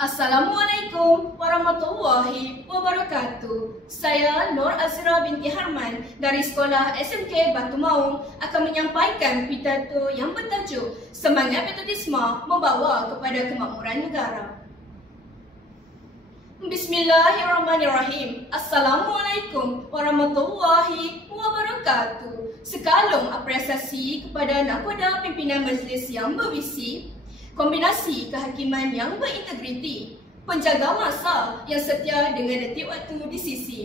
Assalamualaikum warahmatullahi wabarakatuh. Saya Nur Azra binti Harman dari Sekolah SMK Batu Maung akan menyampaikan pidato yang bertajuk Semangat Patriotisme Membawa kepada Kemakmuran Negara. Bismillahirrahmanirrahim. Assalamualaikum warahmatullahi wabarakatuh. Sekalung apresiasi kepada nakoda pimpinan majlis yang bervisi, kombinasi kehakiman yang berintegriti, penjaga masa yang setia dengan detik waktu di sisi,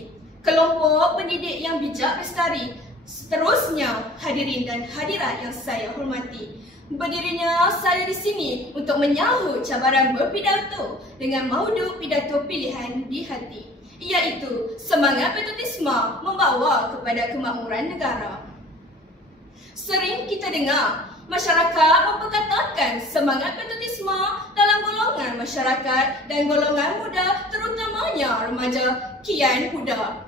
kelompok pendidik yang bijak lestari, seterusnya hadirin dan hadirat yang saya hormati. Berdirinya saya di sini untuk menyahut cabaran berpidato dengan maudu pidato pilihan di hati, iaitu semangat patriotisme membawa kepada kemakmuran negara. Sering kita dengar masyarakat memperkatakan semangat patriotisme dalam golongan masyarakat dan golongan muda, terutamanya remaja kian muda.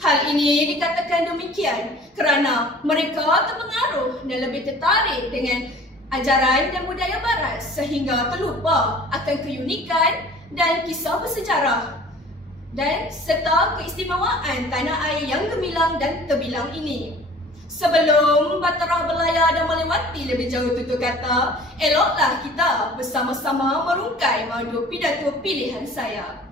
Hal ini dikatakan demikian kerana mereka terpengaruh dan lebih tertarik dengan ajaran dan budaya barat sehingga terlupa akan keunikan dan kisah bersejarah dan serta keistimewaan tanah air yang gemilang dan terbilang ini. Sebelum batarah berlayar dan melewati lebih jauh tutur kata, eloklah kita bersama-sama merungkai maudu pidato pilihan saya.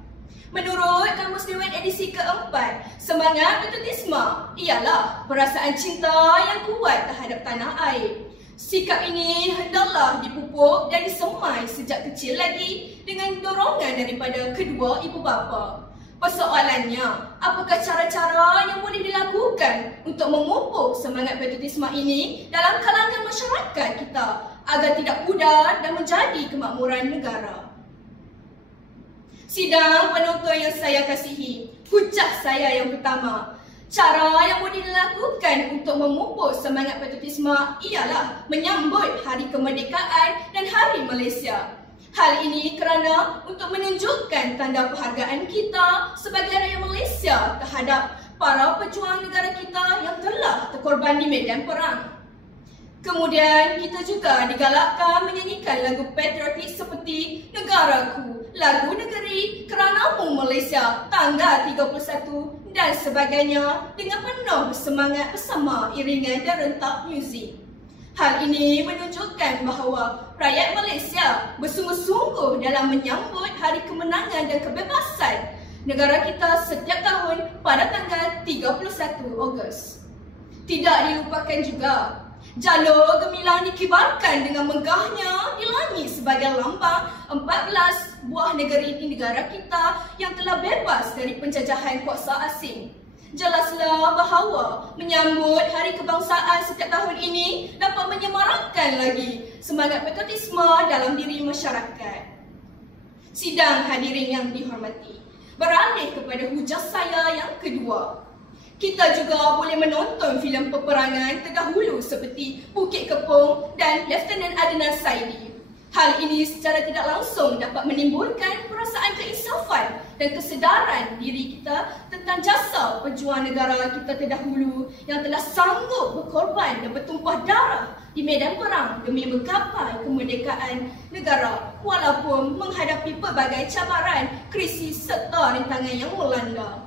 Menurut Kamus Dewan edisi keempat, semangat patriotisme ialah perasaan cinta yang kuat terhadap tanah air. Sikap ini hendaklah dipupuk dan disemai sejak kecil lagi dengan dorongan daripada kedua ibu bapa. Persoalannya, apakah cara-cara yang boleh dilakukan untuk memupuk semangat patriotisme ini dalam kalangan masyarakat kita agar tidak pudar dan menjadi kemakmuran negara? Sidang penonton yang saya kasihi, hujah saya yang pertama. Cara yang boleh dilakukan untuk memupuk semangat patriotisme ialah menyambut Hari Kemerdekaan dan Hari Malaysia. Hal ini kerana untuk menunjukkan tanda penghargaan kita sebagai rakyat Malaysia terhadap para pejuang negara kita yang telah terkorban di medan perang. Kemudian kita juga digalakkan menyanyikan lagu patriotik seperti Negaraku, Lagu Negeri, Keranamu Malaysia, Tanggal 31 dan sebagainya dengan penuh semangat bersama iringan dan rentak muzik. Hal ini menunjukkan bahawa rakyat Malaysia bersungguh-sungguh dalam menyambut Hari Kemenangan dan Kebebasan negara kita setiap tahun pada tanggal 31 Ogos. Tidak dilupakan juga, jalur gemilang dikibarkan dengan megahnya di langit sebagai lambang 14 buah negeri di negara kita yang telah bebas dari penjajahan kuasa asing. Jelaslah bahawa menyambut Hari Kebangsaan setiap tahun ini dapat menyemarakkan lagi semangat patriotisme dalam diri masyarakat. Sidang hadirin yang dihormati, beralih kepada hujah saya yang kedua. Kita juga boleh menonton filem peperangan terdahulu seperti Bukit Kepong dan Lieutenant Adnan Saidi. Hal ini secara tidak langsung dapat menimbulkan perasaan keinsafan dan kesedaran diri kita tentang jasa pejuang negara kita terdahulu yang telah sanggup berkorban dan bertumpah darah di medan perang demi menggapai kemerdekaan negara walaupun menghadapi pelbagai cabaran, krisis serta rintangan yang melanda.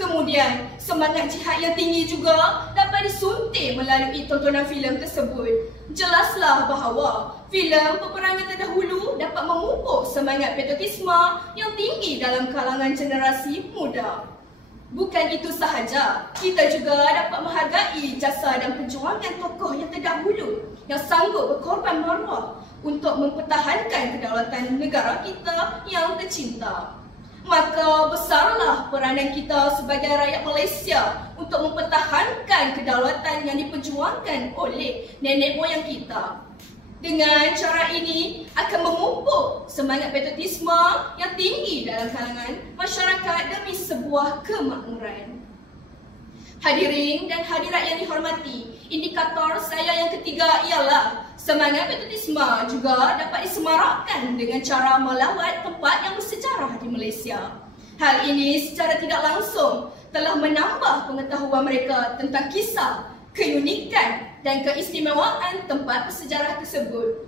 Kemudian, semangat jihad yang tinggi juga dapat disuntik melalui tontonan filem tersebut. Jelaslah bahawa filem peperangan terdahulu dapat memupuk semangat patriotisme yang tinggi dalam kalangan generasi muda. Bukan itu sahaja, kita juga dapat menghargai jasa dan perjuangan tokoh yang terdahulu yang sanggup berkorban maruah untuk mempertahankan kedaulatan negara kita yang tercinta. Maka besarlah peranan kita sebagai rakyat Malaysia untuk mempertahankan kedaulatan yang diperjuangkan oleh nenek moyang kita. Dengan cara ini akan memupuk semangat patriotisme yang tinggi dalam kalangan masyarakat demi sebuah kemakmuran. Hadirin dan hadirat yang dihormati, indikator saya yang ketiga ialah semangat patriotisme juga dapat disemarakkan dengan cara melawat tempat yang bersejarah di Malaysia. Hal ini secara tidak langsung telah menambah pengetahuan mereka tentang kisah, keunikan dan keistimewaan tempat bersejarah tersebut.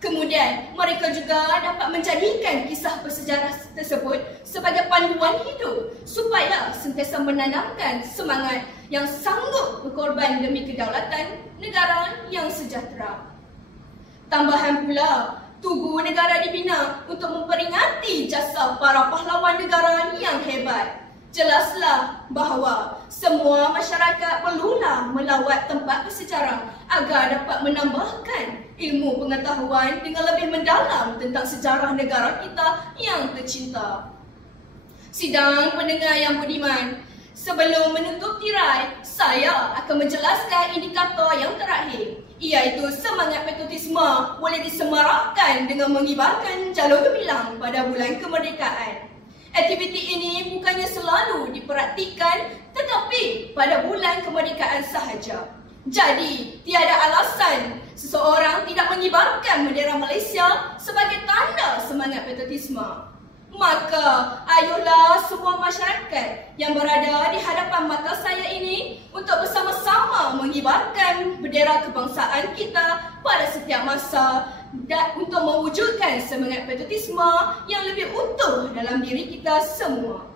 Kemudian, mereka juga dapat menjadikan kisah bersejarah tersebut sebagai panduan hidup supaya sentiasa menanamkan semangat yang sanggup berkorban demi kedaulatan negara yang sejahtera. Tambahan pula, Tugu negara dibina untuk memperingati jasa para pahlawan negara yang hebat. Jelaslah bahawa semua masyarakat perlulah melawat tempat bersejarah agar dapat menambahkan ilmu pengetahuan dengan lebih mendalam tentang sejarah negara kita yang tercinta. Sidang pendengar yang budiman, sebelum menutup tirai, saya akan menjelaskan indikator yang terakhir, iaitu semangat patriotisme boleh disemarakkan dengan mengibarkan jalur gemilang pada bulan kemerdekaan. Aktiviti ini bukannya selalu dipraktikkan tetapi pada bulan kemerdekaan sahaja. Jadi, tiada alasan seseorang tidak mengibarkan bendera Malaysia sebagai tanda semangat patriotisme. Maka, ayolah semua masyarakat yang berada di hadapan mata saya ini untuk bersama-sama mengibarkan bendera kebangsaan kita pada setiap masa dan untuk mewujudkan semangat patriotisme yang lebih utuh dalam diri kita semua.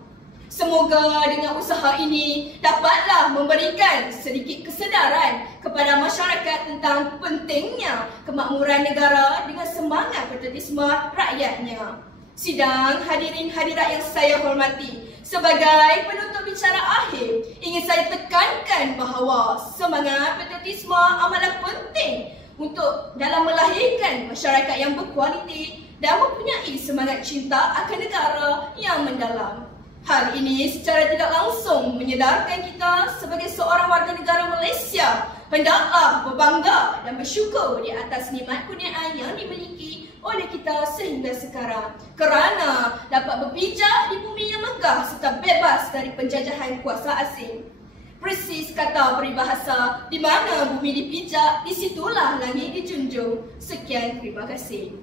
Semoga dengan usaha ini dapatlah memberikan sedikit kesedaran kepada masyarakat tentang pentingnya kemakmuran negara dengan semangat patriotisme rakyatnya. Sidang hadirin hadirat yang saya hormati, sebagai penutup bicara akhir, ingin saya tekankan bahawa semangat patriotisme amatlah penting untuk dalam melahirkan masyarakat yang berkualiti dan mempunyai semangat cinta akan negara yang mendalam. Hal ini secara tidak langsung menyedarkan kita sebagai seorang warga negara Malaysia hendaklah berbangga dan bersyukur di atas nikmat kurniaan yang dimiliki oleh kita sehingga sekarang, kerana dapat berpijak di bumi yang megah serta bebas dari penjajahan kuasa asing. Persis kata peribahasa, di mana bumi dipijak, di situlah langit dijunjung. Sekian, terima kasih.